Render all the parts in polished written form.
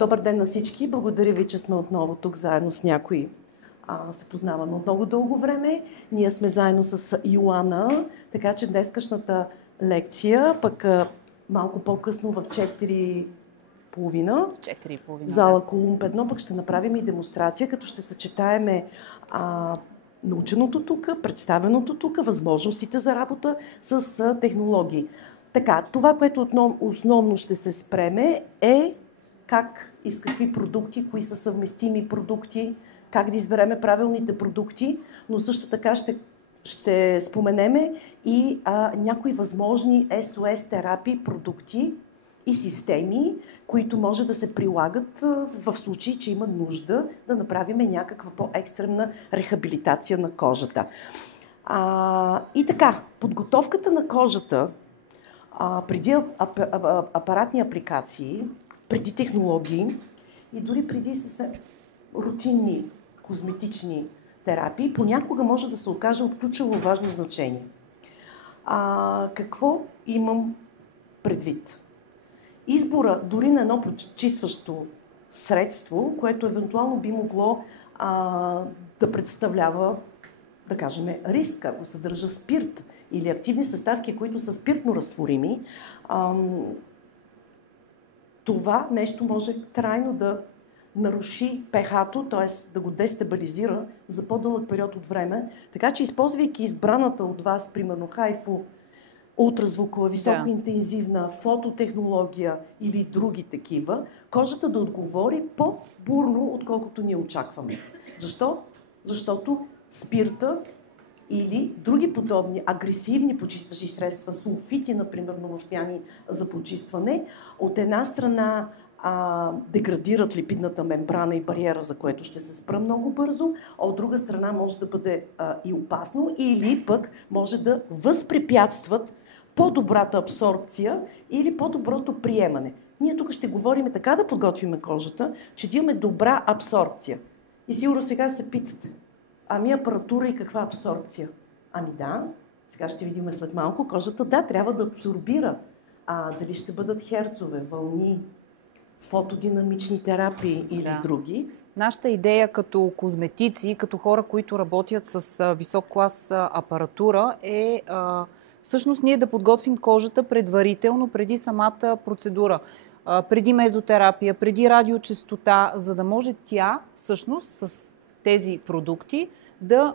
Добър ден на всички. Благодаря ви, че сме отново тук заедно с някои. Се познаваме от много дълго време. Ние сме заедно с Йоана, така че днескашната лекция, пък малко по-късно в 4:30, зала Колумб 1, пък ще направим и демонстрация, като ще съчетаеме наученото тук, представеното тук, възможностите за работа с технологии. Така, това, което основно ще се спреме е как и с какви продукти, кои са съвместими продукти, как да избереме правилните продукти, но също така ще споменеме и някои възможни SOS терапии, продукти и системи, които може да се прилагат в случай, че има нужда да направим някаква по-екстремна рехабилитация на кожата. И така, подготовката на кожата преди апаратни апликации, преди технологии и дори преди рутинни козметични терапии, понякога може да се окаже от ключово важно значение. Какво имам предвид? Избора дори на едно почистващо средство, което евентуално би могло да представлява, да кажем, риск, ако съдържа спирт или активни съставки, които са спиртно разтворими, това нещо може трайно да наруши pH-то, т.е. да го дестабилизира за по-дълъг период от време. Така че, използвайки избраната от вас, примерно хайфо, ултразвукова, високоинтензивна фототехнология или други такива, кожата да отговори по-бурно, отколкото ние очакваме. Защо? Защото спирта или други подобни агресивни почистващи средства, сулфити, например, новостояни за почистване, от една страна деградират липидната мембрана и бариера, за което ще се спра много бързо, а от друга страна може да бъде и опасно, или пък може да възпрепятстват по-добрата абсорбция или по-доброто приемане. Ние тук ще говорим така да подготвим кожата, че да имаме добра абсорбция. И сигурно сега се питате, апаратура и каква абсорбция? Да, сега ще видим след малко. Кожата, трябва да абсорбира. Дали ще бъдат херцове, вълни, фотодинамични терапии или други. Нашата идея като козметици, като хора, които работят с висок клас апаратура е всъщност ние да подготвим кожата предварително, преди самата процедура, преди мезотерапия, преди радиочестота, за да може тя всъщност с тези продукти да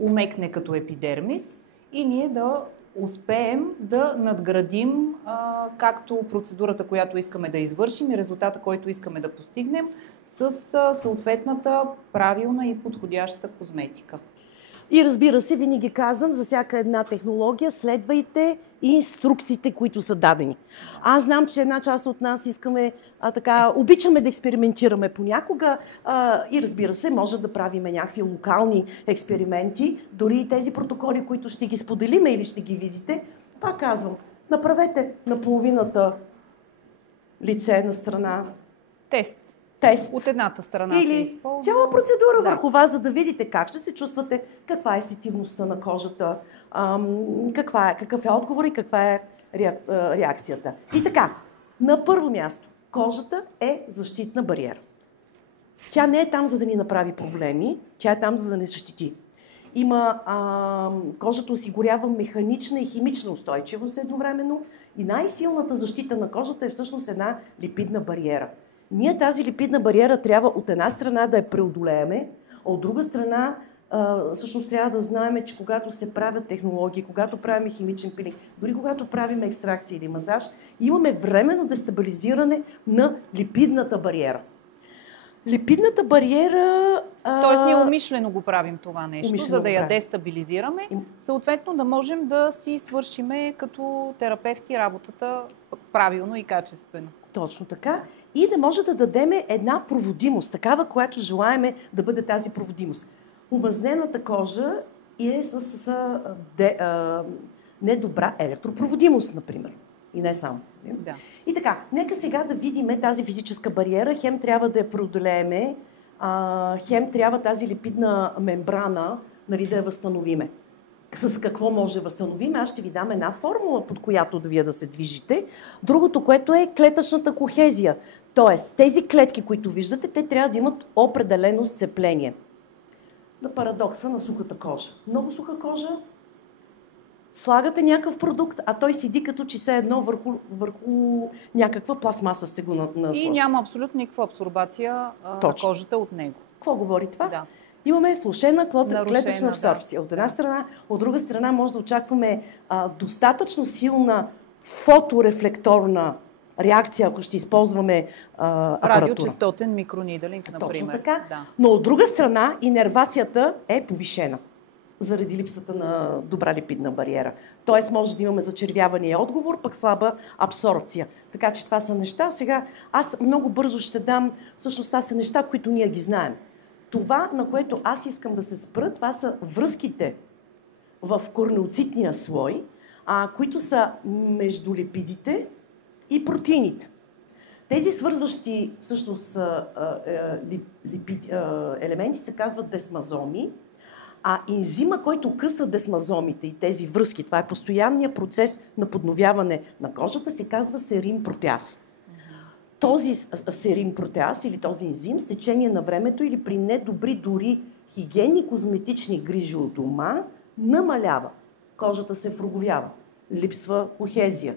умекне като епидермис и ние да успеем да надградим както процедурата, която искаме да извършим и резултата, който искаме да постигнем с съответната правилна и подходяща козметика. И разбира се, винаги казвам, за всяка една технология следвайте инструкциите, които са дадени. Аз знам, че една част от нас обичаме да експериментираме понякога и разбира се, може да правим някакви локални експерименти, дори и тези протоколи, които ще ги споделиме или ще ги видите. Пак казвам, направете на половината лице на страна тест. От едната страна или се използва. Цяла процедура върху вас, за да видите как ще се чувствате, каква е сетивността на кожата, какъв е отговор и каква е реакцията. И така, на първо място, кожата е защитна бариера. Тя не е там, за да ни направи проблеми, тя е там, за да ни защити. Кожата осигурява механична и химична устойчивост едновременно и най-силната защита на кожата е всъщност една липидна бариера. Ние тази липидна бариера трябва от една страна да я преодолееме, а от друга страна всъщност трябва да знаем, че когато се правят технологии, когато правим химичен пилинг, дори когато правим екстракция или масаж, имаме временно дестабилизиране на липидната бариера. Липидната бариера... Тоест ние умишлено го правим това нещо, за да я дестабилизираме, съответно да можем да си свършиме като терапевти работата правилно и качествено. Точно така. И да може да дадем една проводимост, такава, която желаеме да бъде тази проводимост. Омазнената кожа е с недобра електропроводимост, например. И не само. Да. И така, нека сега да видим тази физическа бариера. Хем трябва да я преодолееме, хем трябва тази липидна мембрана да я възстановиме. С какво може да възстановим? Аз ще ви дам една формула, под която да вие да се движите. Другото, което е клетъчната кохезия. Тоест, тези клетки, които виждате, те трябва да имат определено сцепление. На парадокса на сухата кожа. Много суха кожа, слагате някакъв продукт, а той седи като че се едно върху някаква пластмаса сте го насложили. И няма абсолютно никаква абсорбация на кожата от него. Какво говори това? Да. Имаме влошена клетъчна абсорбция. От една страна, от друга страна може да очакваме достатъчно силна фоторефлекторна реакция, ако ще използваме апаратура. Радиочестотен микронидълинг, например. Точно така. Да. Но от друга страна, инервацията е повишена заради липсата на добра липидна бариера. Тоест може да имаме зачервявания отговор, пък слаба абсорбция. Така че това са неща. Сега аз много бързо ще дам, всъщност това са неща, които ние ги знаем. Това, на което аз искам да се спра, това са връзките в корнеоцитния слой, които са между липидите и протеините. Тези свързващи всъщност елементи се казват десмазоми, а ензима, който къса десмазомите и тези връзки, това е постоянният процес на подновяване на кожата, се казва серин протеаз. Този серин протеаз или този ензим с течение на времето или при недобри дори хигиенни козметични грижи от дома намалява. Кожата се вруговява. Липсва кохезия,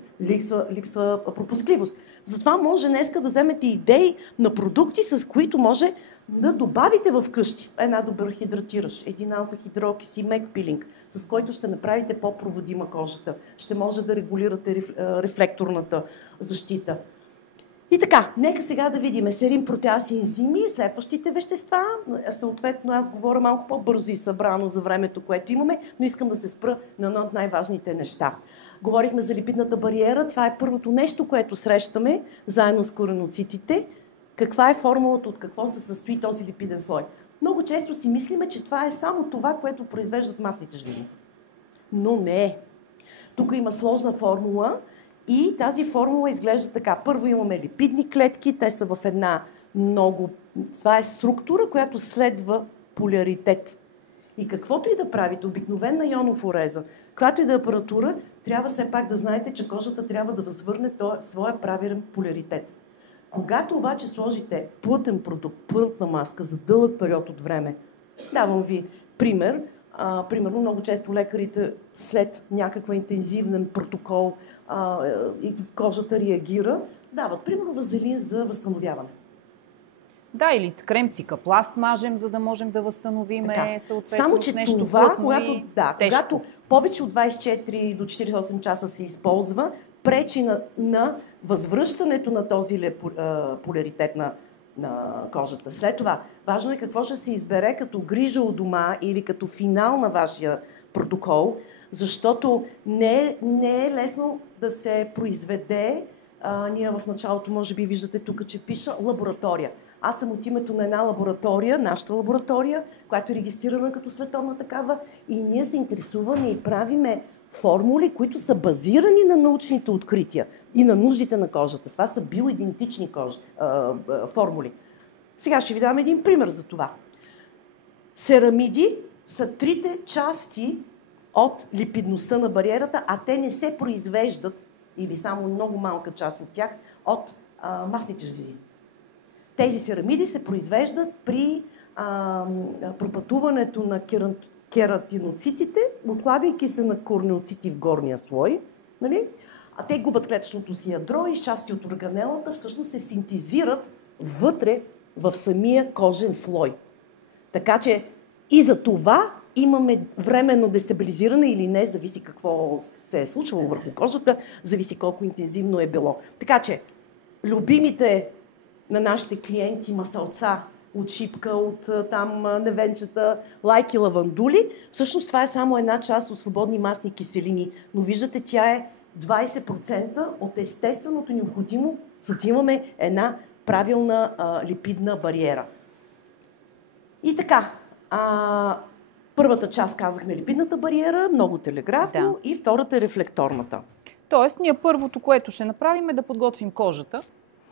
липсва пропускливост. Затова може днеска да вземете идеи на продукти, с които може да добавите в къщи една добър хидратиращ, един алфа-хидрокис и мек пилинг, с който ще направите по-проводима кожата. Ще може да регулирате рефлекторната защита. И така, нека сега да видим серин протеаз и ензими, следващите вещества. Съответно, аз говоря малко по-бързо и събрано за времето, което имаме, но искам да се спра на едно от най-важните неща. Говорихме за липидната бариера. Това е първото нещо, което срещаме заедно с кореноцитите. Каква е формулата, от какво се състои този липиден слой? Много често си мислиме, че това е само това, което произвеждат масните жлези. Но не е. Тук има сложна формула и тази формула изглежда така. Първо имаме липидни клетки, те са в една много... Това е структура, която следва поляритет. И каквото и да правите, обикновена ионофореза, която и да е апаратура, трябва все пак да знаете, че кожата трябва да възвърне своя правилен поляритет. Когато обаче сложите плътен продукт, плътна маска за дълъг период от време, давам ви пример. Примерно много често лекарите след някаква интензивен протокол и кожата реагира, дават примерно вазелин за възстановяване. Да, или крем цикапласт мажем, за да можем да възстановим съответно само, че нещо това, плътно и когато повече от 24 до 48 часа се използва, пречи на възвръщането на този поляритет на кожата. След това, важно е какво ще се избере като грижа у дома или като финал на вашия протокол, защото не е лесно да се произведе. Ние в началото, може би, виждате тук, че пиша лаборатория. Аз съм от името на една лаборатория, нашата лаборатория, която е регистрирана като световна такава, и ние се интересуваме и правиме формули, които са базирани на научните открития и на нуждите на кожата. Това са биоидентични формули. Сега ще ви дам един пример за това. Церамиди са трите части от липидността на бариерата, а те не се произвеждат, или само много малка част от тях, от масните жлези. Тези церамиди се произвеждат при пропътуването на кератиноцитите, отлагайки се на корнеоцити в горния слой, нали? А те губят клетъчното си ядро и части от органелата всъщност се синтезират вътре в самия кожен слой. Така че и за това имаме временно дестабилизиране или не, зависи какво се е случвало върху кожата, зависи колко интензивно е било. Така че любимите на нашите клиенти масълца от шипка, от там невенчета, лайки, лавандули, всъщност това е само една част от свободни масни киселини. Но виждате, тя е 20% от естественото необходимо, за да имаме една правилна липидна бариера. И така, първата част казахме липидната бариера, много телеграфно, и втората е рефлекторната. Тоест, ние първото, което ще направим, е да подготвим кожата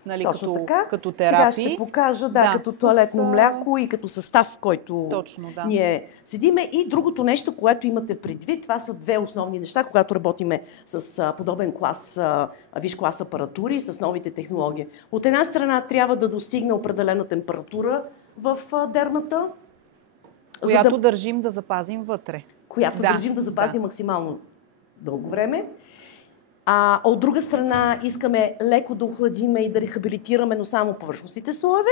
нали, точно така. като Сега терапии. ще покажа, като туалетно мляко и като състав, в който точно, ние седиме. И другото нещо, което имате предвид, това са две основни неща, когато работиме с подобен клас, висш клас апаратури, с новите технологии. От една страна трябва да достигне определена температура в дермата, която държим да запазим вътре. Която държим да запазим максимално дълго време. А от друга страна искаме леко да охладиме и да рехабилитираме, но само повърхностните слоеве.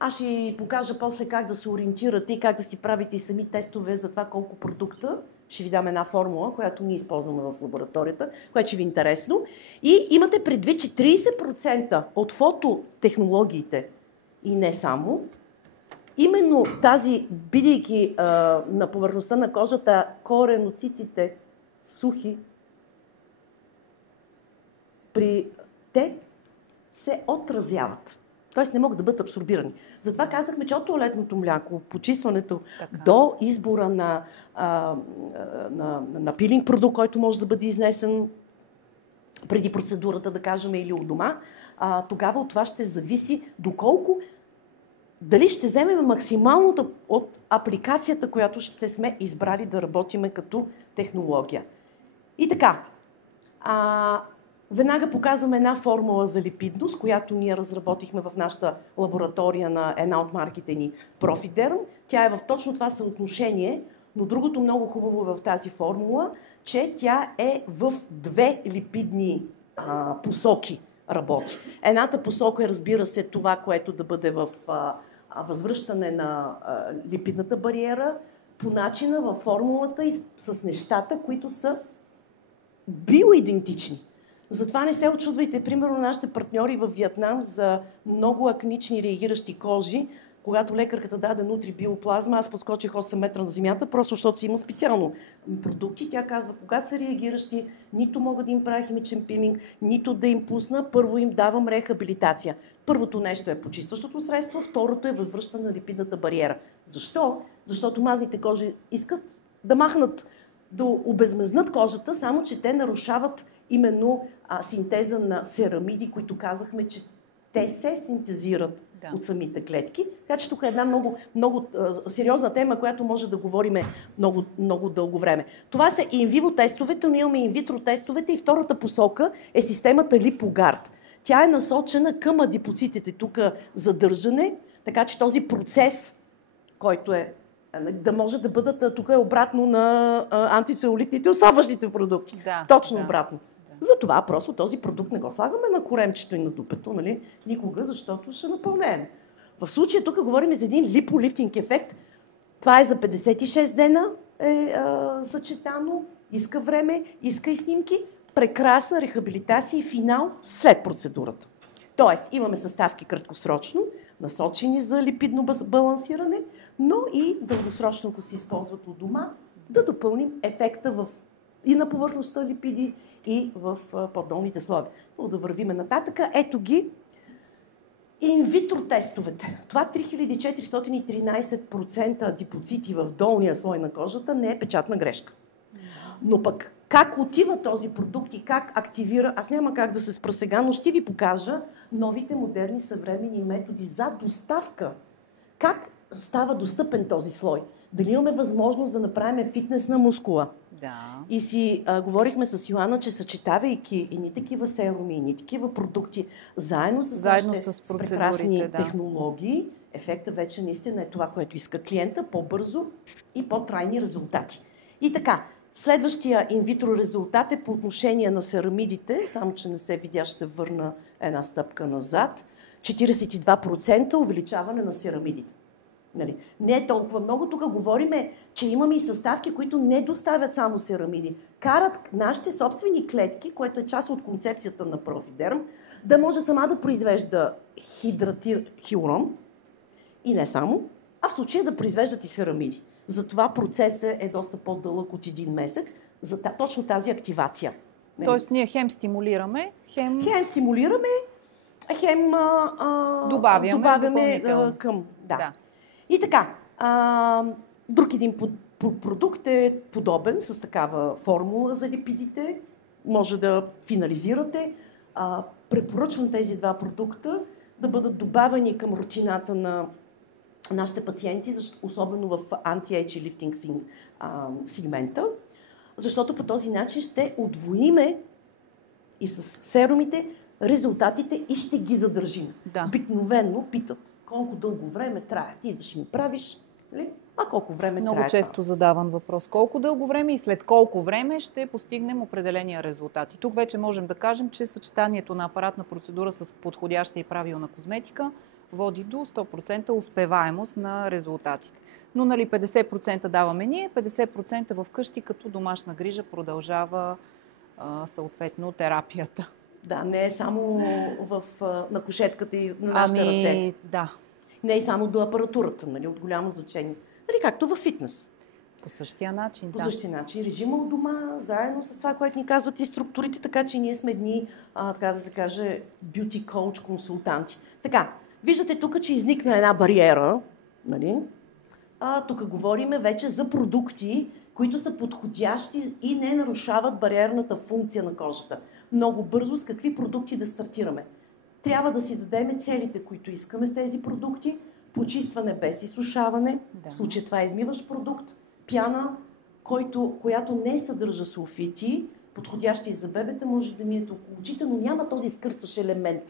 Аз ще ви покажа после как да се ориентирате и как да си правите и сами тестове за това колко продукта. Ще ви дам една формула, която ние използваме в лабораторията, която ще ви е интересно. И имате предвид, че 30% от фототехнологиите и не само, именно тази, бидейки на повърхността на кожата, кореноцитите сухи, те се отразяват. Т.е. не могат да бъдат абсорбирани. Затова казахме, че от туалетното мляко, почистването до избора на пилинг продукт, който може да бъде изнесен преди процедурата, да кажем, или от дома, тогава от това ще зависи доколко дали ще вземем максималното от апликацията, която ще сме избрали да работиме като технология. И така, веднага показваме една формула за липидност, която ние разработихме в нашата лаборатория на една от марките ни Profiderm. Тя е в точно това съотношение, но другото много хубаво в тази формула, че тя е в две липидни посоки работи. Едната посока е, разбира се, това, което да бъде в възвръщане на липидната бариера по начина във формулата и с нещата, които са биоидентични. Затова не се очудвайте, примерно, нашите партньори във Виетнам за много акнични реагиращи кожи. Когато лекарката даде нутри биоплазма, аз подскочих 8 метра на земята, просто защото си има специално продукти. Тя казва, когато са реагиращи, нито мога да им правя химичен пилинг, нито да им пусна, първо им давам рехабилитация. Първото нещо е почистващото средство, второто е възвръщане на липидната бариера. Защо? Защото мазните кожи искат да махнат, да обезмезнат кожата, само че те нарушават именно синтеза на серамиди, които казахме, че те се синтезират от самите клетки. Така че тук е една много, много сериозна тема, която може да говорим много, много дълго време. Това са инвиво тестовете, но имаме инвитро тестовете и втората посока е системата LipoGuard. Тя е насочена към адипоцитите, тук задържане, така че този процес, който е да може да бъдат, тук е обратно на антицелулитните особващите продукти. Точно обратно. Затова просто този продукт не го слагаме на коремчето и на дупето, нали? Никога, защото ще напълнеем. В случая тук говорим за един липолифтинг ефект. Това е за 56 дена съчетано, иска време, иска и снимки, прекрасна рехабилитация и финал след процедурата. Тоест, имаме съставки краткосрочно, насочени за липидно балансиране, но и дългосрочно, ако се използват от дома, да допълним ефекта и на повърхността липиди, и в по-долните слоеве. Но да вървиме нататък. Ето ги инвитро тестовете. Това 3413% адипоцити в долния слой на кожата не е печатна грешка. Но пък как отива този продукт и как активира, аз няма как да се спра сега, но ще ви покажа новите модерни съвременни методи за доставка. Как става достъпен този слой? Дали имаме възможност да направим фитнес на мускула? Да. И си говорихме с Йоанна, че съчетавайки и такива серуми, и такива продукти, заедно с прекрасни технологии, ефектът вече наистина е това, което иска клиента, по-бързо и по-трайни резултати. И така, следващия инвитро резултат е по отношение на серамидите, само че не се видя, ще се върна една стъпка назад, 42% увеличаване на серамидите. Нали? Не е толкова много. Тук говориме, че имаме и съставки, които не доставят само серамиди. Карат нашите собствени клетки, което е част от концепцията на Profiderm, да може сама да произвежда хиалурон и не само, а в случая да произвеждат и серамиди. Затова процесът е доста по-дълъг от един месец, за точно тази активация. Тоест ние хем стимулираме, хем добавяме към... Да. И така, друг един продукт е подобен с такава формула за липидите. Може да финализирате. препоръчвам тези два продукта да бъдат добавени към рутината на нашите пациенти, особено в anti-age и лифтинг сегмента, защото по този начин ще удвоиме и с серумите резултатите и ще ги задържим. Да. Обикновено питат колко дълго време трае. Ти да ще ми правиш, нали? А колко време Много трае? Много често задаван въпрос. Колко дълго време и след колко време ще постигнем определения резултат. И тук вече можем да кажем, че съчетанието на апаратна процедура с подходяща и правилна козметика води до 100% успеваемост на резултатите. Но 50% даваме ние, 50% вкъщи като домашна грижа продължава съответно терапията. Да, не е само на кушетката и на нашите ръце. Да. Не е само до апаратурата, нали, от голямо значение. Нали, както във фитнес. По същия начин, По същия начин. Режима от дома, заедно с това, което ни казват и структурите, така че ние сме едни, така да се каже, beauty coach консултанти. Така, виждате тук, че изникна една бариера, нали? Тук говориме вече за продукти, които са подходящи и не нарушават бариерната функция на кожата. Много бързо с какви продукти да стартираме. Трябва да си дадем целите, които искаме с тези продукти. Почистване без изсушаване, в случай това е измиващ продукт, пяна, която не съдържа сулфити, подходящи за бебета, може да миете около очите, но няма този скърцащ елемент.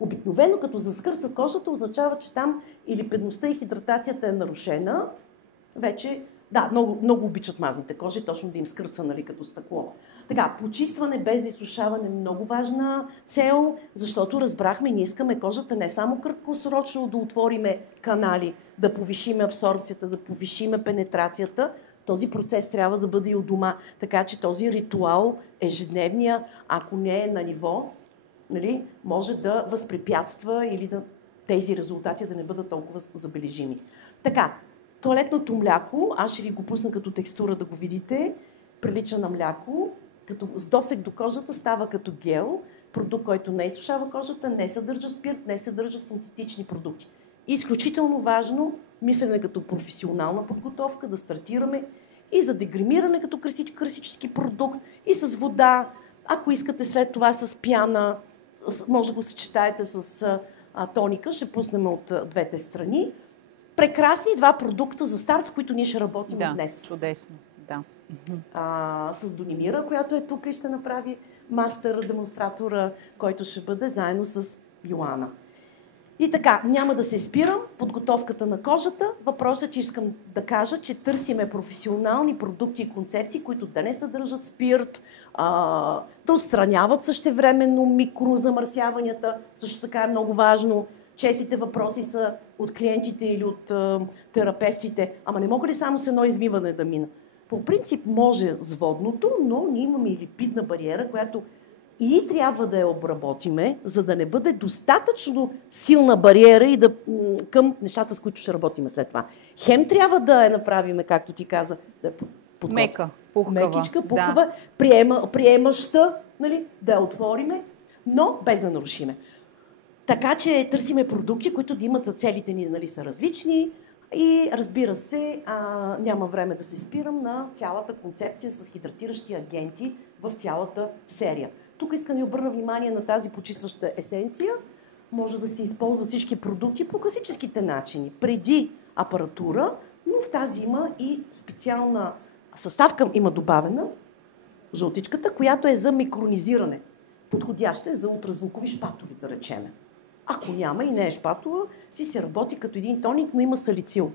Обикновено, като заскърца кожата, означава, че там или бедността и хидратацията е нарушена. Вече, да, много обичат мазните кожи, точно да им скърца, нали, като стъкло. Така, почистване без изсушаване е много важна цел, защото разбрахме, ние искаме кожата не само краткосрочно да отвориме канали, да повишиме абсорбцията, да повишиме пенетрацията. Този процес трябва да бъде и от дома. Така че този ритуал ежедневния, ако не е на ниво, нали, може да възпрепятства или тези резултати да не бъдат толкова забележими. Така, тоалетното мляко, аз ще ви го пусна като текстура да го видите, прилича на мляко, като с досег до кожата става като гел, продукт, който не изсушава кожата, не съдържа спирт, не съдържа синтетични продукти. Изключително важно, мислене като професионална подготовка, да стартираме и за дегримиране като класически продукт, и с вода, ако искате след това с пяна, може да го съчетаете с тоника, ще пуснем от двете страни. Прекрасни два продукта за старт, с които ние ще работим днес. Чудесно, да. С Донимира, която е тук и ще направи мастер демонстратора, който ще бъде заедно с Йоана. И така, няма да се спирам, подготовката на кожата. Въпросът, че искам да кажа, че търсиме професионални продукти и концепции, които да не съдържат спирт, да отстраняват същевременно микрозамърсяванията. Също така е много важно. Честите въпроси са от клиентите или от терапевтите. Ама не мога ли само с едно измиване да мина? По принцип може с водното, но ние имаме и липидна бариера, която и трябва да я обработиме, за да не бъде достатъчно силна бариера и към нещата, с които ще работиме след това. Хем трябва да я направиме, както ти каза, да мека, пухкава. Мекичка, пухкава, да. Приемаща, нали, да я отвориме, но без да нарушиме. Така че търсиме продукти, които да имат целите ни, нали, са различни. И разбира се, няма време да се спирам на цялата концепция с хидратиращи агенти в цялата серия. Тук искам да ви обърна внимание на тази почистваща есенция. Може да се използва всички продукти по класическите начини. Преди апаратура, но в тази има и специална съставка, има добавена, жълтичката, която е за микронизиране. Подходяща е за ултразвукови шпатоли, да речеме. Ако няма и не е шпатула, си се работи като един тоник, но има салицил.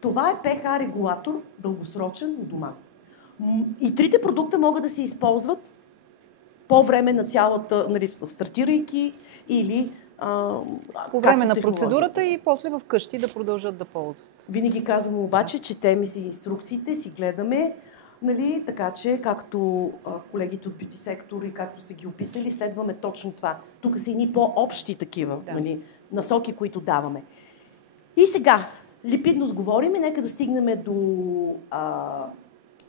Това е pH регулатор, дългосрочен у дома. И трите продукта могат да се използват по време на цялата, нали, стартирайки или по време на процедурата и после в къщи да продължат да ползват. Винаги казвам обаче, четем си инструкциите, си гледаме, нали, така че както колегите от бюти сектора и както са ги описали, следваме точно това. Тук са едни по-общи такива, нали, насоки, които даваме. И сега, липидност говорим и нека да стигнем до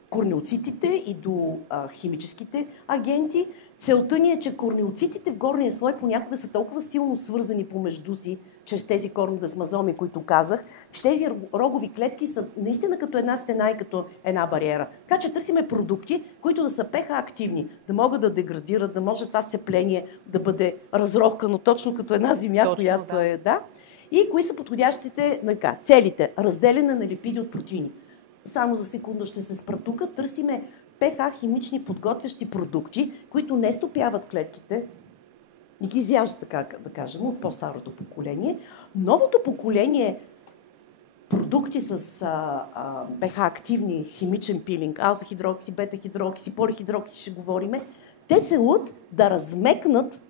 корнеоцитите и до химическите агенти. Целта ни е, че корнеоцитите в горния слой понякога са толкова силно свързани помежду си, чрез тези корнодесмазоми, които казах, че тези рогови клетки са наистина като една стена и като една бариера. Така че търсиме продукти, които да са pH активни, да могат да деградират, да може това сцепление да бъде разрохкано точно като една земя, точно, която да. е, да. И кои са подходящите целите? Разделяне на липиди от протеини. Само за секунда ще се спра тук. Търсиме pH химични подготвящи продукти, които не стопяват клетките, не ги изяждат, така да кажем, от по-старото поколение. Новото поколение продукти с pH активни химичен пилинг, алфа-хидрокси, бета-хидрокси, полихидрокси ще говориме, те целят да размекнат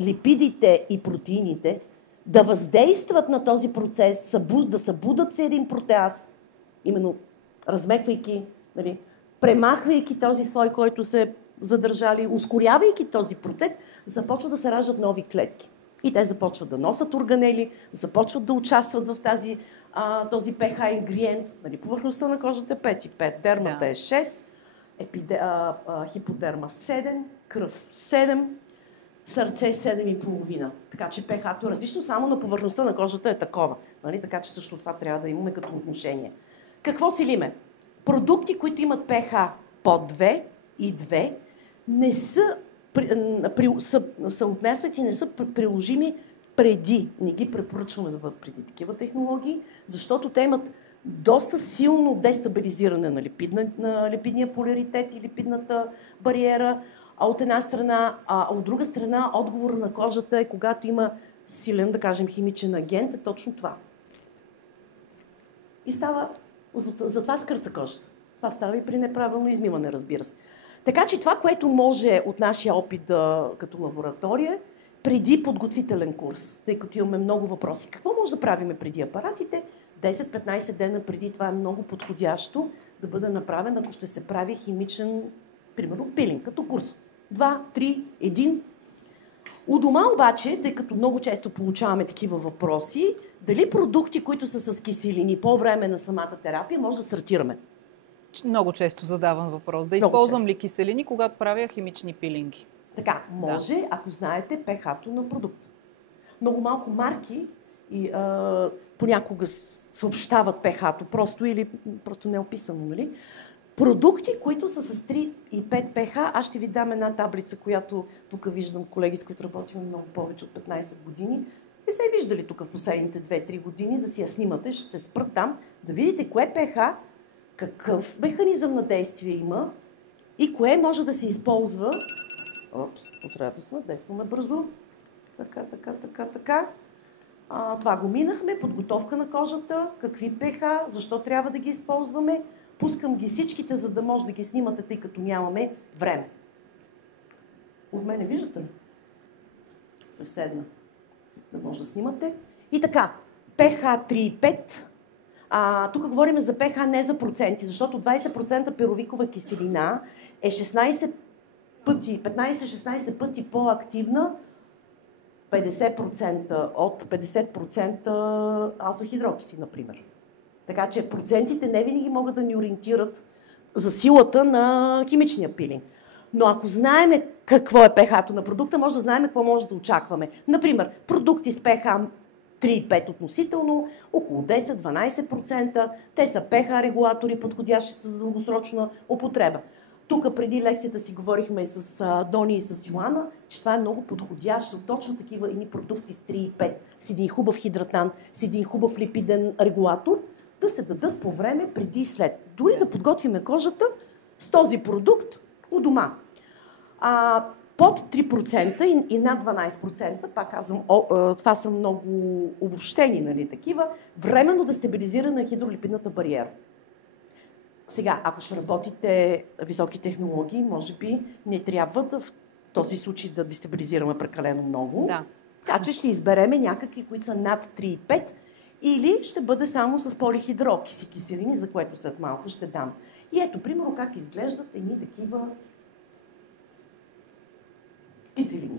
липидите и протеините, да въздействат на този процес, да събудат се един протеаз, именно размеквайки, нали, премахвайки този слой, който се задържали, ускорявайки този процес, започват да се раждат нови клетки. И те започват да носят органели, започват да участват в този pH ингредиент. Нали, повърхността на кожата е 5,5, дермата е 6, хиподерма 7, кръв 7, сърце 7,5. Така че pH-то е различно, само на повърхността на кожата е такова. Нали? Така че също това трябва да имаме като отношение. Какво целиме? Продукти, които имат pH под 2 и 2, не са съотнесят и не са приложими преди. Не ги препоръчваме да бъдат преди такива технологии, защото те имат доста силно дестабилизиране на липидния поляритет и липидната бариера, от една страна, от друга страна отговора на кожата е когато има силен, да кажем, химичен агент, е точно това. И става, затова скърца кожата. Това става и при неправилно измиване, разбира се. Така че това, което може от нашия опит като лаборатория, преди подготвителен курс, тъй като имаме много въпроси. Какво може да правиме преди апаратите? 10-15 дена преди това е много подходящо да бъде направен, ако ще се прави химичен, примерно, пилинг, като курс. 2, 3, 1. У дома обаче, тъй като много често получаваме такива въпроси, дали продукти, които са с киселини по време на самата терапия, може да сортираме? Много често задавам въпрос. Да използвам ли киселини, когато правя химични пилинги? Така, може, ако знаете pH-то на продукта. Много малко марки и понякога съобщават pH-то просто или просто не е описано, нали? Продукти, които са с 3 и 5 pH, аз ще ви дам една таблица, която тук виждам колеги, с които работим много повече от 15 години. Не сте виждали тук в последните 2-3 години, да си я снимате, ще се спра там, да видите кое pH, какъв механизъм на действие има и кое може да се използва. Посредно сме, действаме бързо. Така. Това го минахме, подготовка на кожата, какви pH, защо трябва да ги използваме. Пускам ги всичките, за да може да ги снимате, тъй като нямаме време. От мене виждате ли? Ще седна, да може да снимате. И така, pH 3,5. Тук говорим за pH, не за проценти, защото 20% перовикова киселина е 16 пъти, 15-16 пъти по-активна 50% от 50% алфа-хидрокси, например. Така че процентите не винаги могат да ни ориентират за силата на химичния пилинг. Но ако знаем какво е pH-то на продукта, може да знаем какво може да очакваме. Например, продукти с pH 3,5 относително, около 10-12%. Те са pH регулатори, подходящи с дългосрочна употреба. Тук преди лекцията си говорихме с Дони и с Йоана, че това е много подходящо. Точно такива едни продукти с 3,5, с един хубав хидратант, с един хубав липиден регулатор, да се дадат по време преди и след. Дори да подготвиме кожата с този продукт у дома. Под 3% и над 12%, пак казвам, това са много обобщени, нали, такива, временно да стабилизира на хидролипидната бариера. Сега, ако ще работите високи технологии, може би не трябва в този случай да дестабилизираме прекалено много. Да. Така че ще избереме някакви, които са над 3,5 или ще бъде само с полихидрокси киселини, за което след малко ще дам. И ето, примерно, как изглеждат едни такива киселини.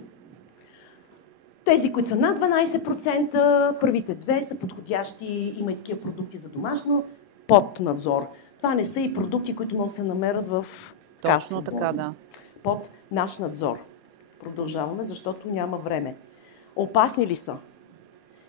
Тези, които са над 12%, първите две са подходящи, има и такива продукти за домашно, под надзор. Това не са и продукти, които могат да се намерят в каса. Точно така, да. Под наш надзор. Продължаваме, защото няма време. Опасни ли са?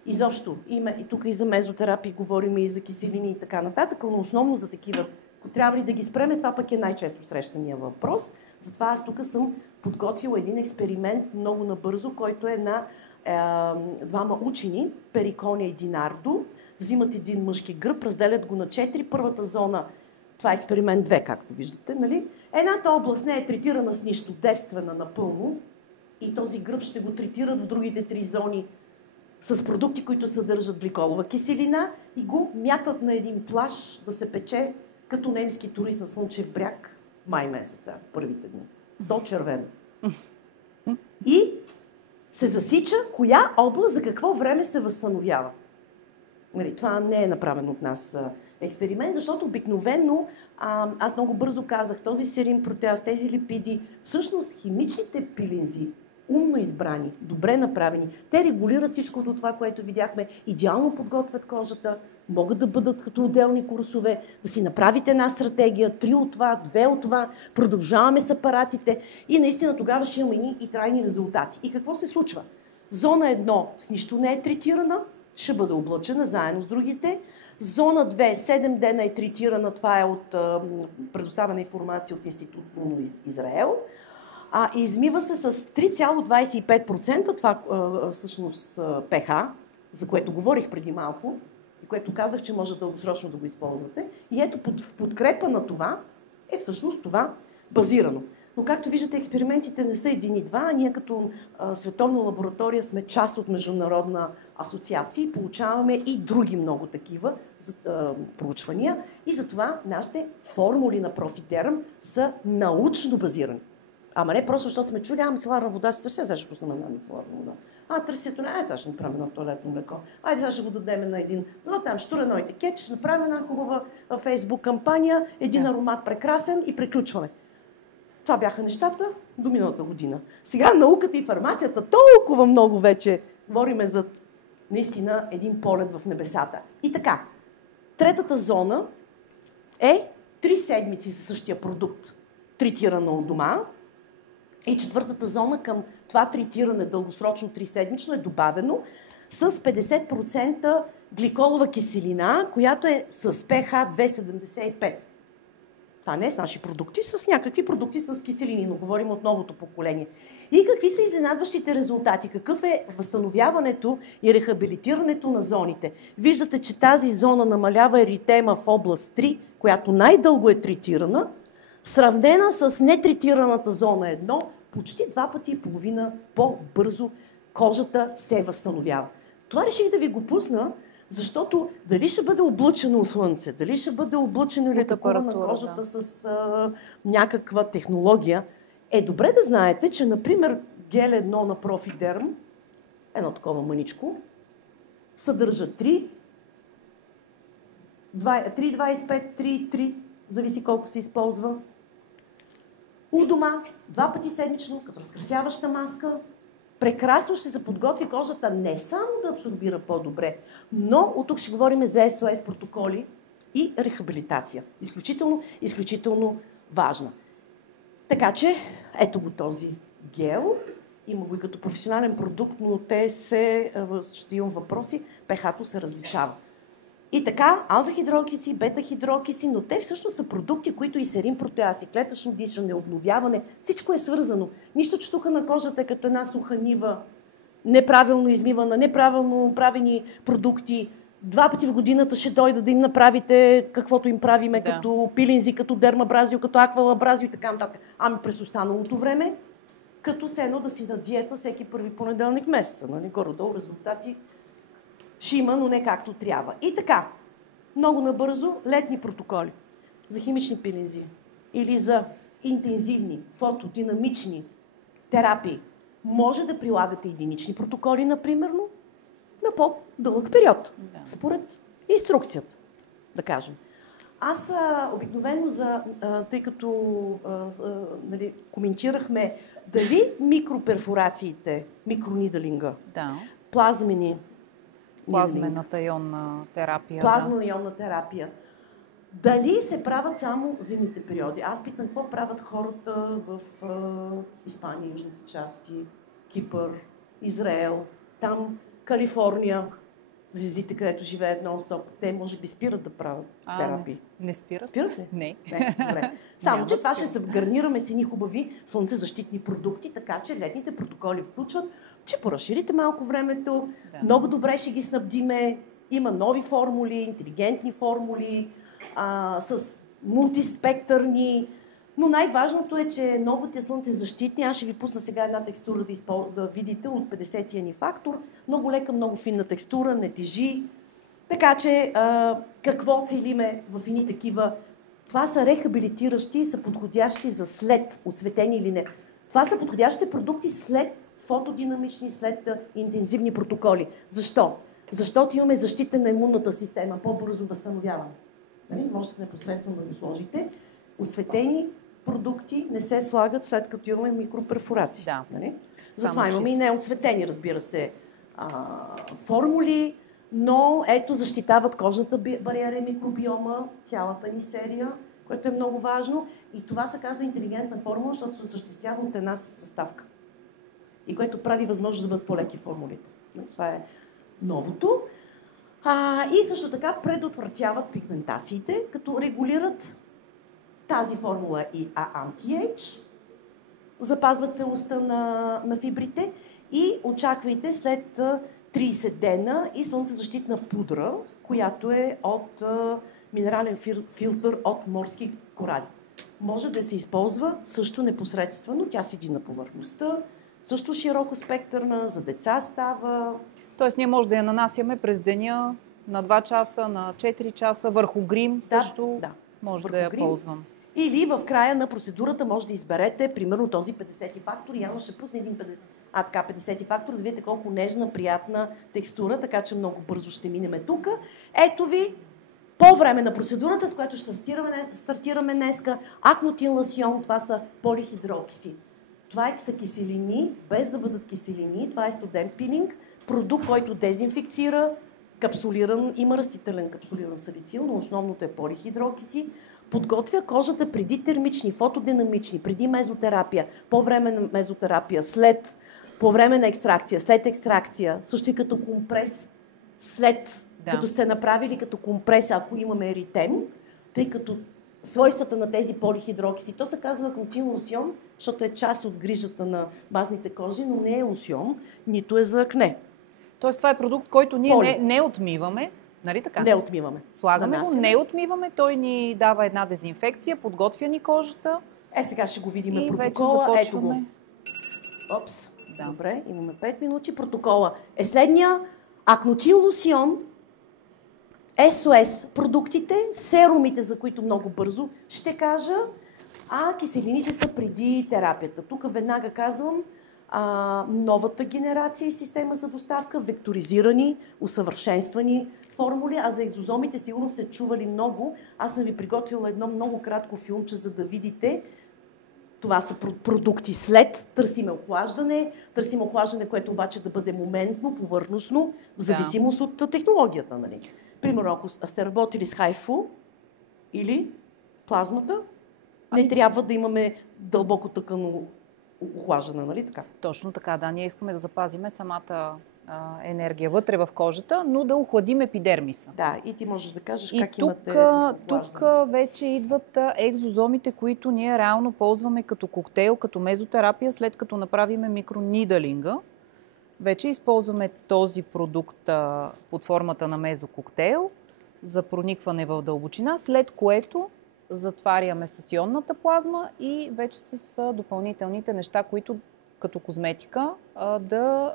Изобщо, и тук и за мезотерапия говорим, и за киселини и така нататък, но основно за такива. Трябва ли да ги спреме, това пък е най-често срещания въпрос. Затова аз тук съм подготвила един експеримент много набързо, който е на двама учени, Перикония и Динардо. Взимат един мъжки гръб, разделят го на 4. Първата зона, това е експеримент 2, както виждате, нали? Едната област не е третирана с нищо, девствена напълно, и този гръб ще го третират в другите 3 зони с продукти, които съдържат гликолова киселина, и го мятат на един плаж да се пече като немски турист на Слънчев бряг май месеца, първите дни. До червено. И се засича коя област за какво време се възстановява. Това не е направен от нас експеримент, защото обикновено, аз много бързо казах, този серин протеаз, тези липиди, всъщност химичните пилинзи, умно избрани, добре направени, те регулират всичко това, което видяхме, идеално подготвят кожата, могат да бъдат като отделни курсове, да си направите една стратегия, 3 от това, 2 от това, продължаваме с апаратите и наистина тогава ще имаме и трайни резултати. И какво се случва? Зона 1 с нищо не е третирана, ще бъде облъчена заедно с другите. Зона 2, 7 дена е третирана, това е от предоставена информация от Институт на Израел. Измива се с 3,25%, това всъщност pH, за което говорих преди малко, и което казах, че може дългосрочно да го използвате. И ето в подкрепа на това е всъщност това базирано. Но както виждате, експериментите не са един и два, а ние като световна лаборатория сме част от международна асоциация и получаваме и други много такива проучвания. И затова нашите формули на Профидерм са научно базирани. Ама не просто, защото сме чули, мицеларна вода се търся, сега ще пуснем една мицеларна вода. Търсието не, сега ще направим едно туалетно млеко. Айде сега ще го дадем на един, там штурено етикет, ще направим една хубава фейсбук кампания, един аромат прекрасен и приключваме. Това бяха нещата до миналата година. Сега науката и фармацията толкова много вече говориме за наистина един полет в небесата. И така, третата зона е 3 седмици за същия продукт, третирано от дома. И четвъртата зона към това третиране дългосрочно 3-седмично е добавено с 50% гликолова киселина, която е с pH 2,75. Това не е с наши продукти, с някакви продукти с киселини, но говорим от новото поколение. И какви са изненадващите резултати? Какъв е възстановяването и рехабилитирането на зоните? Виждате, че тази зона намалява еритема в област 3, която най-дълго е третирана, сравнена с нетретираната зона 1, почти 2,5 пъти по-бързо кожата се възстановява. Това реших да ви го пусна, защото дали ще бъде облъчено от слънце, дали ще бъде облъчено или атакувана на кожата с някаква технология, е добре да знаете, че, например, гел 1 на Профидерм, едно такова мъничко, съдържа 3,25, 3,3, зависи колко се използва. У дома, 2 пъти седмично, като разкрасяваща маска, прекрасно ще се подготви кожата не само да абсорбира по-добре, но от тук ще говорим за СОС протоколи и рехабилитация. Изключително важна. Така че, ето го този гел. Има го и като професионален продукт, но ще имам въпроси, pH-то се различава. И така, алфа-хидрокиси, бета-хидрокиси, но те всъщност са продукти, които и серин протеаз, и клетъчно дишане, обновяване, всичко е свързано. Нищо, че тук на кожата е като една суха нива, неправилно измивана, неправилно правени продукти. 2 пъти в годината ще дойда да им направите каквото им правиме, като пилинзи, като дермабразио, като аквалабразио и така нататък. Ами през останалото време, като все едно да си на диета всеки първи понеделник месеца. Нали? Горе-долу резултати ще има, но не както трябва. И така, много набързо, летни протоколи за химични пилинзи или за интензивни, фотодинамични терапии. Може да прилагате единични протоколи, например, на по-дълъг период, според инструкцията, да кажем. Аз обикновено, тъй като коментирахме дали микроперфорациите, микронидълинга, плазмената ионна терапия. Плазмена ионна терапия. Дали се правят само зимните периоди? Аз питам какво правят хората в Испания, южните части, Кипър, Израел, там Калифорния. звездите, където живеят нон-стоп, те може би спират да правят терапии. Не спират. Спират ли? Не. Добре. Само, че това ще се гарнираме с едни хубави слънцезащитни продукти, така че летните протоколи включват, че поразширите малко времето, много добре ще ги снабдиме, има нови формули, интелигентни формули, с мултиспектърни, но най-важното е, че новите слънцезащитни, аз ще ви пусна сега една текстура да видите от 50-тия ни фактор, много лека, много финна текстура, не тежи, така че какво целиме в едни такива, това са рехабилитиращи и са подходящи за след, осветени или не. Това са подходящите продукти след фотодинамични, след интензивни протоколи. Защо? Защото имаме защита на имунната система, по-бързо възстановяване. Нали? Можете непосредствено да го сложите. Осветени продукти не се слагат след като имаме микроперфорации. Да. Нали? Затова имаме и неотсветени, разбира се, формули, но ето защитават кожната бариера и микробиома, цялата ни серия, което е много важно. И това се казва интелигентна формула, защото се осъществява от една съставка. И което прави възможност да бъдат по-леки формулите. Това е новото. И също така предотвратяват пигментациите, като регулират тази формула и anti-age, запазват целостта на фибрите и очаквайте след 30 дена и слънцезащитна пудра, която е от минерален филтър от морски корали. Може да се използва също непосредствено, тя седи на повърхността, също широко спектърна, за деца става. Тоест ние може да я нанасяме през деня на 2 часа, на 4 часа, върху грим също може да я ползвам. Или в края на процедурата може да изберете, примерно този 50-ти фактор. Яна ще пусне един 50-ти фактор, да видите колко нежна, приятна текстура, така че много бързо ще минеме тук. Ето ви, по време на процедурата, с която ще стартираме днеска, акнотин ласьон, това са полихидрокиси. Това са киселини, без да бъдат киселини, това е студен пилинг, продукт, който дезинфекцира, капсулиран, има растителен капсулиран салицил, но основното е полихидрокиси. Подготвя кожата преди термични, фотодинамични, преди мезотерапия, по време на мезотерапия, по време на екстракция, след екстракция, също и като компрес, като сте направили като компрес, ако имаме еритем, тъй като свойствата на тези полихидрокиси, то се казва акнотин лосьон, защото е част от грижата на базните кожи, но не е лосьон, нито е за акне. Тоест това е продукт, който ние не отмиваме, нали така? Не отмиваме. Слагаме го, не отмиваме, той ни дава една дезинфекция, подготвя ни кожата. Сега ще го видим и протокола. Вече започваме. Опс. Да. Добре, имаме 5 минути. Протокола е следния. Акнотин лосьон, SOS продуктите, серумите, за които много бързо ще кажа, а киселините са преди терапията. Тук веднага казвам новата генерация и система за доставка, векторизирани, усъвършенствани формули, а за екзозомите сигурно сте чували много. Аз съм ви приготвила едно много кратко филмче, за да видите. Това са продукти след, търсим охлаждане, което обаче да бъде моментно, повърхностно, в зависимост от технологията. Нали? Примерно, ако сте работили с хайфу или плазмата, не трябва да имаме дълбоко тъкано охлаждане, нали така? Точно така, да. Ние искаме да запазиме самата енергия вътре в кожата, но да охладим епидермиса. Да, и ти можеш да кажеш как имате тук вече идват екзозомите, които ние реално ползваме като коктейл, като мезотерапия, след като направиме микронидалинга. Вече използваме този продукт под формата на мезококтейл за проникване в дълбочина, след което затваряме с ионната плазма и вече с допълнителните неща, които като козметика да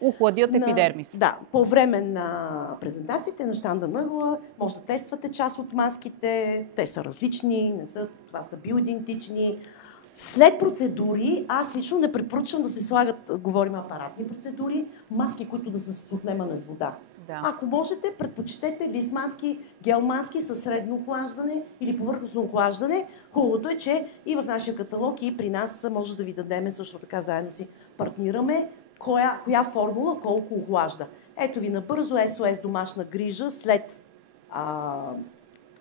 охладят епидермис. Да, по време на презентациите на щанда на ъгъла може да тествате част от маските, те са различни, това са биоидентични. След процедури, аз лично не препоръчвам да се слагат, говорим апаратни процедури, маски, които да са с отнемане с вода. Да. Ако можете, предпочитете лист маски, гел маски със средно охлаждане или повърхностно охлаждане. Хубавото е, че и в нашия каталог и при нас може да ви дадем също така, заедно си партнираме, коя формула колко охлажда. Ето ви набързо SOS домашна грижа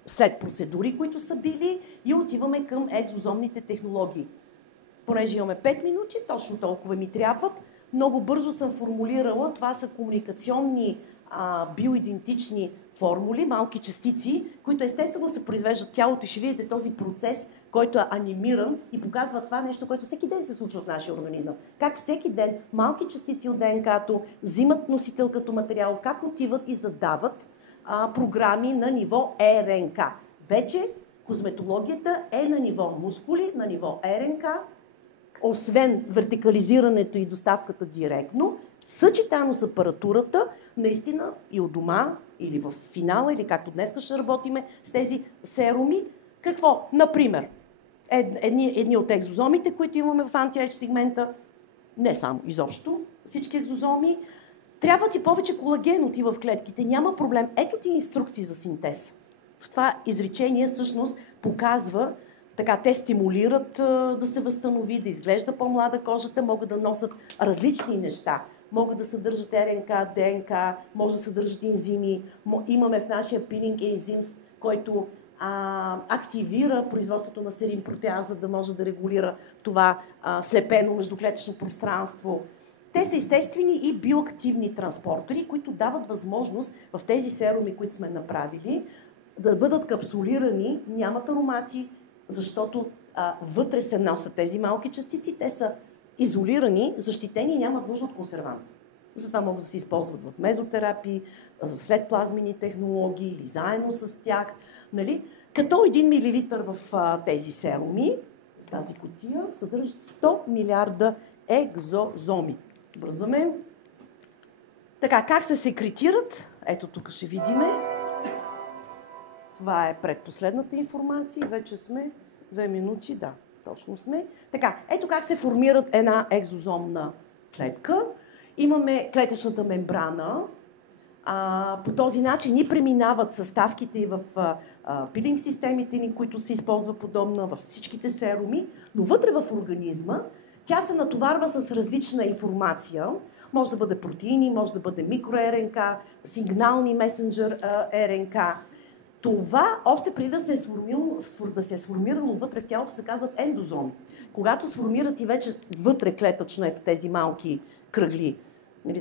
след процедури, които са били, и отиваме към екзозомните технологии. Понеже имаме 5 минути, точно толкова ми трябват. Много бързо съм формулирала, това са комуникационни биоидентични формули, малки частици, които естествено се произвеждат в тялото и ще видите този процес, който е анимиран и показва това нещо, което всеки ден се случва в нашия организъм. Как всеки ден малки частици от ДНК-то взимат носител като материал, как отиват и задават програми на ниво РНК. Вече козметологията е на ниво мускули, на ниво РНК, освен вертикализирането и доставката директно, съчетано с апаратурата, наистина и от дома, или в финала, или както днес ще работиме с тези серуми. Какво? Например, едни от екзозомите, които имаме в анти-ейдж сегмента, не само, изобщо, всички екзозоми, трябва ти повече колаген отива в клетките, няма проблем. Ето ти инструкции за синтез. В това изречение всъщност показва, така те стимулират да се възстанови, да изглежда по-млада кожата, могат да носят различни неща. Могат да съдържат РНК, ДНК, може да съдържат ензими. Имаме в нашия пилинг ензим, който активира производството на серин протеаз, за да може да регулира това слепено междуклетъчно пространство. Те са естествени и биоактивни транспортери, които дават възможност в тези серуми, които сме направили, да бъдат капсулирани, нямат аромати, защото вътре се носят тези малки частици, те са изолирани, защитени и нямат нужда от консервант. Затова могат да се използват в мезотерапии, след плазмени технологии или заедно с тях. Нали? Като 1 мл в тези серуми, в тази кутия, съдържат 100 милиарда екзозоми. Бързаме. Така, как се секретират? Ето тук ще видиме. Това е предпоследната информация. Вече сме 2 минути, да, точно сме. Така, ето как се формират една екзозомна клетка. Имаме клетъчната мембрана. По този начин ни преминават съставките и в пилинг системите ни, които се използва подобна във всичките серуми, но вътре в организма тя се натоварва с различна информация. Може да бъде протеини, може да бъде микро-РНК, сигнални месенджер РНК. Това, още преди да се е сформирало вътре в тялото, се казват ендозоми. Когато сформират и вече вътре клетъчно ето тези малки кръгли,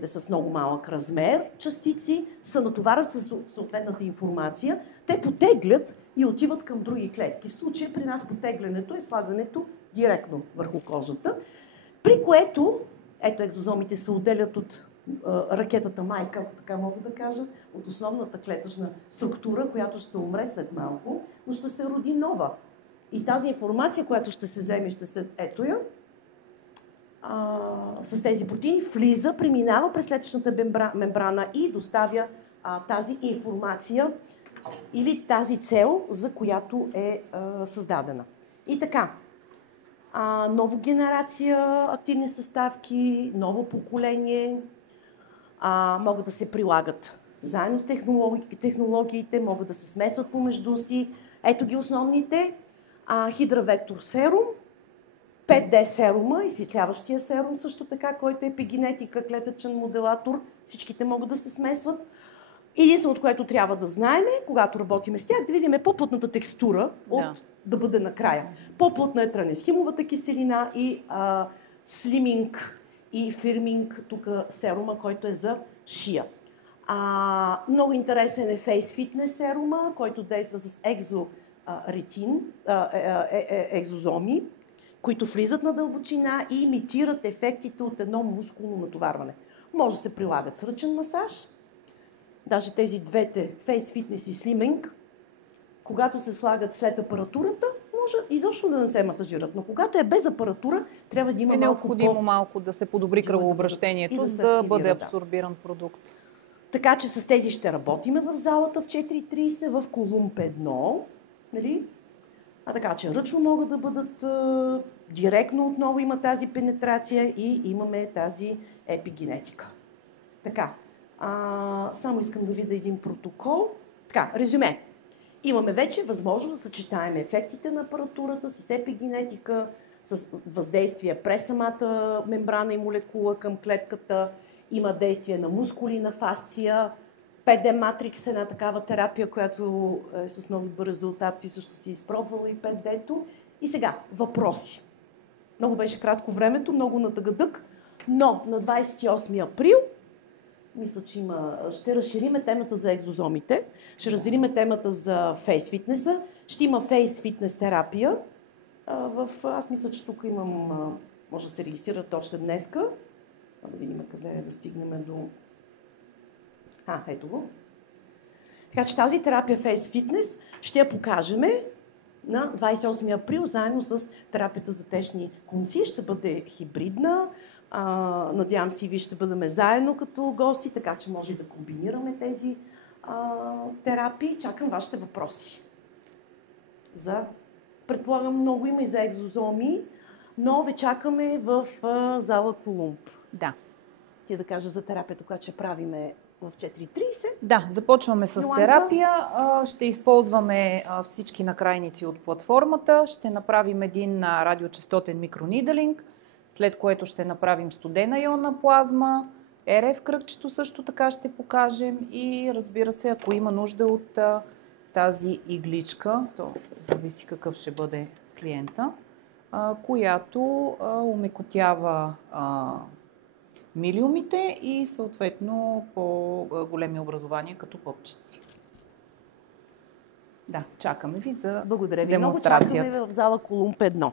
с много малък размер, частици се натоварват с съответната информация, те потеглят и отиват към други клетки. В случая при нас потеглянето е слагането директно върху кожата, при което, ето екзозомите се отделят от ракетата майка, ако така мога да кажа, от основната клетъчна структура, която ще умре след малко, но ще се роди нова. И тази информация, която ще се вземе, ще се ето я, с тези протеини, влиза, преминава през клетъчната мембрана и доставя тази информация или тази цел, за която е създадена. И така, нова генерация активни съставки, ново поколение могат да се прилагат заедно с технологиите, могат да се смесват помежду си. Ето ги основните. Хидравектор серум, 5D серума, изсветляващия серум също така, който е епигенетика, клетъчен моделатор, всичките могат да се смесват. Единственото, което трябва да знаем, когато работим с тях, да видим по-плътната текстура да бъде накрая. По-плътна е транесхимовата киселина и слиминг и фирминг, тук серума, който е за шия. Много интересен е Face Fitness серума, който действа с екзозоми, които влизат на дълбочина и имитират ефектите от едно мускулно натоварване. Може да се прилагат с ръчен масаж. Даже тези двете, Face Fitness и Slimming, когато се слагат след апаратурата, може изобщо да не се масажират. Но когато е без апаратура, трябва да има необходимо малко да се подобри кръвообращението, за да бъде абсорбиран продукт. Така че с тези ще работиме в залата в 4.30, в Колумб 1. Нали? Така че ръчно могат да бъдат директно отново има тази пенетрация и имаме тази епигенетика. Така, само искам да видя един протокол. Така, резюме. Имаме вече възможност да съчетаем ефектите на апаратурата с епигенетика, с въздействие през самата мембрана и молекула към клетката. Има действие на мускули, на фасция. 5D матрикс е една такава терапия, която е с много добър резултат. Ти също си изпробвала и 5D-то. И сега, въпроси. Много беше кратко времето, много натъгъдък, но на 28 април мисля, че ще разшириме темата за екзозомите, ще разшириме темата за фейс фитнеса, ще има фейс фитнес терапия. Аз мисля, че тук имам, може да се регистрират още днеска. Да видим къде е, да стигнем до... Ето го. Така че тази терапия фейс фитнес ще я покажем на 28 април, заедно с терапията за течни конци. Ще бъде хибридна. Надявам се и вие ще бъдем заедно като гости, така че може да комбинираме тези терапии. Чакам вашите въпроси. Предполагам, много има и за екзозоми, но ви чакаме в зала Колумб. Да. Ти да кажа за терапията, която ще правиме в 4.30. Да, започваме с терапия. Ще използваме всички накрайници от платформата. Ще направим един радиочестотен микронидълинг, след което ще направим студена ионна плазма, РФ кръгчето също така ще покажем и разбира се, ако има нужда от тази игличка, то зависи какъв ще бъде клиента, която умекотява милиумите и съответно по-големи образования като пъпчици. Да, чакаме ви за Благодаря ви. демонстрацията. Много чакаме в зала Колумб 1.